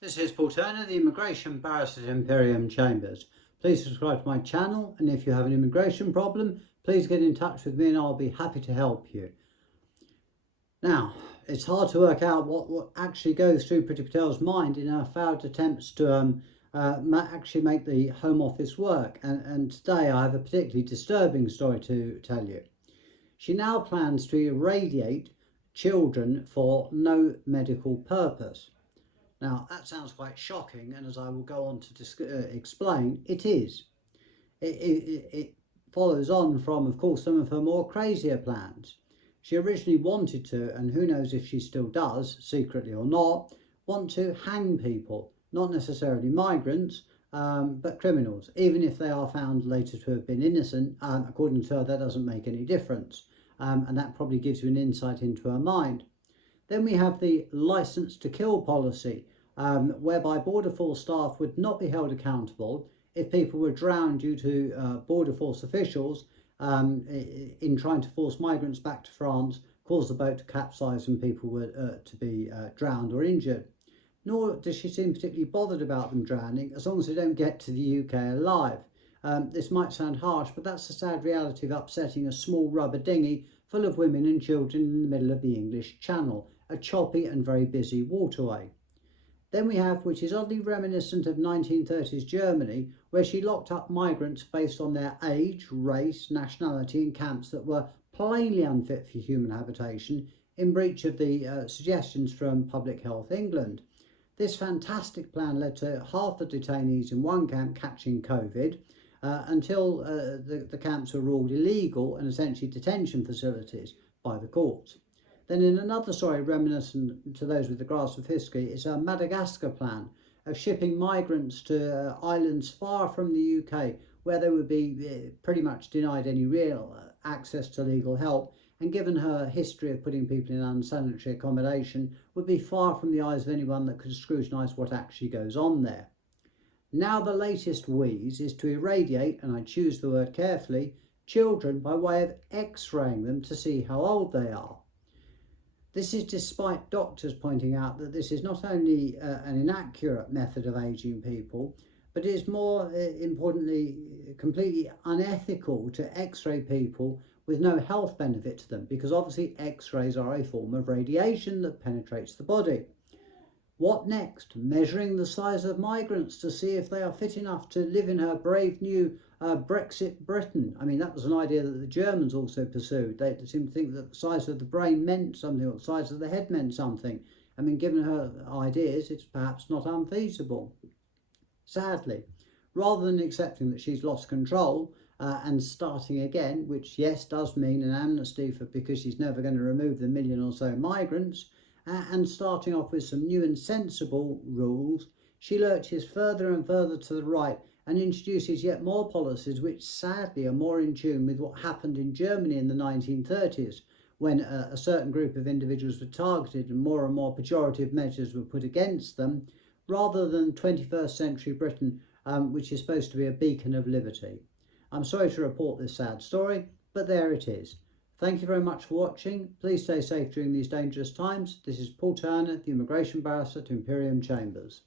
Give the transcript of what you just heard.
This is Paul Turner, the Immigration Barrister at Imperium Chambers. Please subscribe to my channel, and if you have an immigration problem, please get in touch with me and I'll be happy to help you. Now, it's hard to work out what actually goes through Priti Patel's mind in her failed attempts to actually make the Home Office work, and today I have a particularly disturbing story to tell you. She now plans to irradiate children for no medical purpose. Now, that sounds quite shocking, and as I will go on to explain, it is. It follows on from, of course, some of her more crazier plans. She originally wanted to, and who knows if she still does, secretly or not, want to hang people, not necessarily migrants, but criminals, even if they are found later to have been innocent. According to her, that doesn't make any difference, and that probably gives you an insight into her mind. Then we have the licence to kill policy, whereby Border Force staff would not be held accountable if people were drowned due to Border Force officials in trying to force migrants back to France, cause the boat to capsize and people were to be drowned or injured. Nor does she seem particularly bothered about them drowning, as long as they don't get to the UK alive. This might sound harsh, but that's the sad reality of upsetting a small rubber dinghy full of women and children in the middle of the English Channel, a choppy and very busy waterway. Then we have, which is oddly reminiscent of 1930s Germany, where she locked up migrants based on their age, race, nationality in camps that were plainly unfit for human habitation, in breach of the suggestions from Public Health England. This fantastic plan led to half the detainees in one camp catching COVID, until the camps were ruled illegal and essentially detention facilities by the courts. Then in another story reminiscent to those with the grasp of history is a Madagascar plan of shipping migrants to islands far from the UK, where they would be pretty much denied any real access to legal help, and given her history of putting people in unsanitary accommodation, would be far from the eyes of anyone that could scrutinise what actually goes on there. Now the latest wheeze is to irradiate, and I choose the word carefully, children by way of x-raying them to see how old they are. This is despite doctors pointing out that this is not only an inaccurate method of ageing people, but it is more importantly completely unethical to x-ray people with no health benefit to them, because obviously x-rays are a form of radiation that penetrates the body. What next? Measuring the size of migrants to see if they are fit enough to live in her brave new Brexit Britain. I mean, that was an idea that the Germans also pursued. They seemed to think that the size of the brain meant something, or the size of the head meant something. I mean, given her ideas, it's perhaps not unfeasible. Sadly, rather than accepting that she's lost control and starting again, which yes does mean an amnesty because she's never going to remove the million or so migrants, and starting off with some new and sensible rules, she lurches further and further to the right and introduces yet more policies which sadly are more in tune with what happened in Germany in the 1930s, when a certain group of individuals were targeted and more pejorative measures were put against them, rather than 21st century Britain, which is supposed to be a beacon of liberty. I'm sorry to report this sad story, but there it is. Thank you very much for watching. Please stay safe during these dangerous times. This is Paul Turner, the Immigration Barrister at Imperium Chambers.